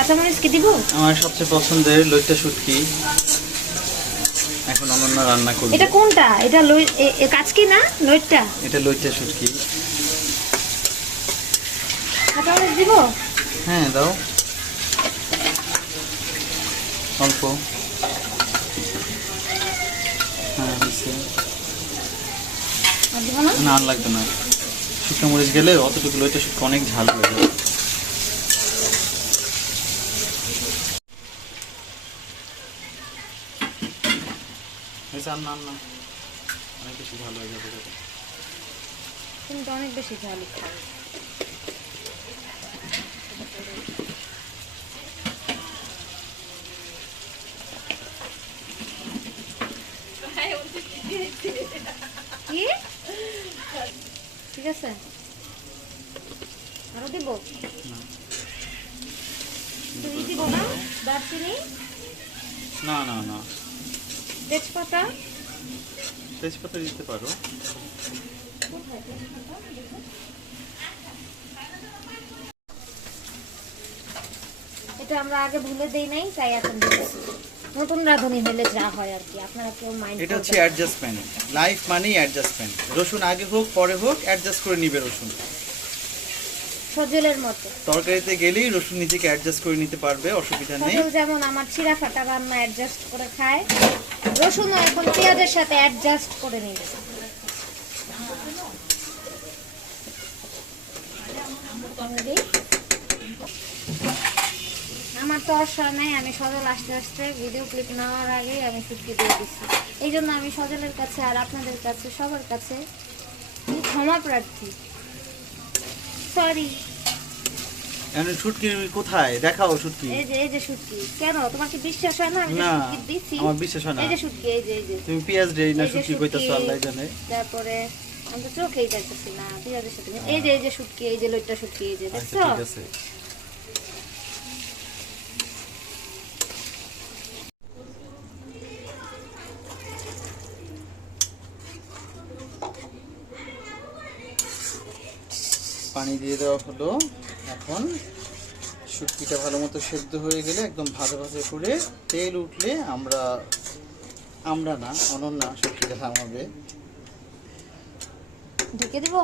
কাঁচামরিচ কি দিব? আমার সবচেয়ে পছন্দের লইট্টা শুটকি। এখন অনন্য রান্না করব। এটা কোনটা? এটা লই কাচকি না লইটটা? এটা লইট্টা শুটকি। কাঁচামরিচ দিব? হ্যাঁ দাও। অল্প। হ্যাঁ। না? আর লাগবে না। শুকনো মরিচ গেলে অতটুকু লইট্টা শুটকি অনেক ঝাল হয়ে যাবে না না। অনেক বেশি ভালো হয়ে যাবে তুমি তো অনেক বেশি ঝাল খাও কি? ঠিক আছে। আরও দিব? না। দারচিনি? না না না। তেজপাতা? তেজপাতা দিতে পারো। এটা আমরা আগে ভুলে দেই নাই তাই এখন নতুন রাঁধুনি হলে যা হয় আর কি আপনারা কেউ মাইন্ড এটা হচ্ছে অ্যাডজাস্টমেন্ট লাইফ মানেই অ্যাডজাস্টমেন্ট রসুন আগে হোক পরে হোক অ্যাডজাস্ট করে নিবে রসুন। সজলের মতো। তরকারিতে গেলেই রসুন নিজেকে অ্যাডজাস্ট করে নিতে পারবে অসুবিধা নেই। যেমন আমার চিরা ফাটা রান্না অ্যাডজাস্ট করে খায় রসুনও এখন পেঁয়াজের সাথে অ্যাডজাস্ট করে নিচ্ছে আমার তো অসহায় নাই আমি সজল আসতে আসতে ভিডিও ক্লিপ নেওয়ার আগে আমি ছুটকি দিয়ে দিচ্ছি। এই জন্য আমি সজলের কাছে আর আপনাদের কাছে সবার কাছে ক্ষমা প্রার্থী। সরি এখন শুটকি কোথায়? দেখাও শুটকি এই যে এই যে শুটকি কেন? তোমার কি বিশ্বাস হয় না? আমি শুটকি দিচ্ছি। আমার বিশ্বাস হয় না। এই যে শুটকি এই যে এই যে। তুমি পেঁয়াজ দেই না শুটকি কইতাছো আল্লাহ জানে। তারপরে আমি তো চোখেই দেখতেছি না পেঁয়াজের সাথে। এই যে এই যে শুটকি এই যে লইট্টা শুটকি এই যে আচ্ছা দেখছ? ঠিক আছে। পানি দিয়ে দেওয়া হলো। এখন শুটকিটা ভালো মতো সেদ্ধ হয়ে গেলে একদম ভাজা ভাজা করে তেল উঠলে আমরা আমরা না অনন্যা শুটকিটা থামাবে ঢেকে দিব?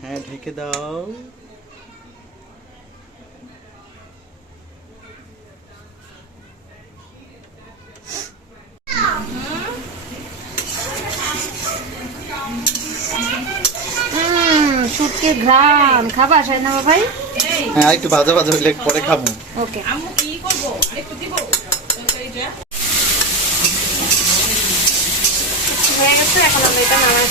হ্যাঁ ঢেকে দাও। শুটকির ঘ্রাণ। খাবা সাইনা ভাই? হ্যাঁ একটু ভাজা ভাজা হইলে পরে খাব। ওকে। আমি কি করব? একটু দিব? তরকারিটা হয়ে গেছে এখন আমরা এটা নামাই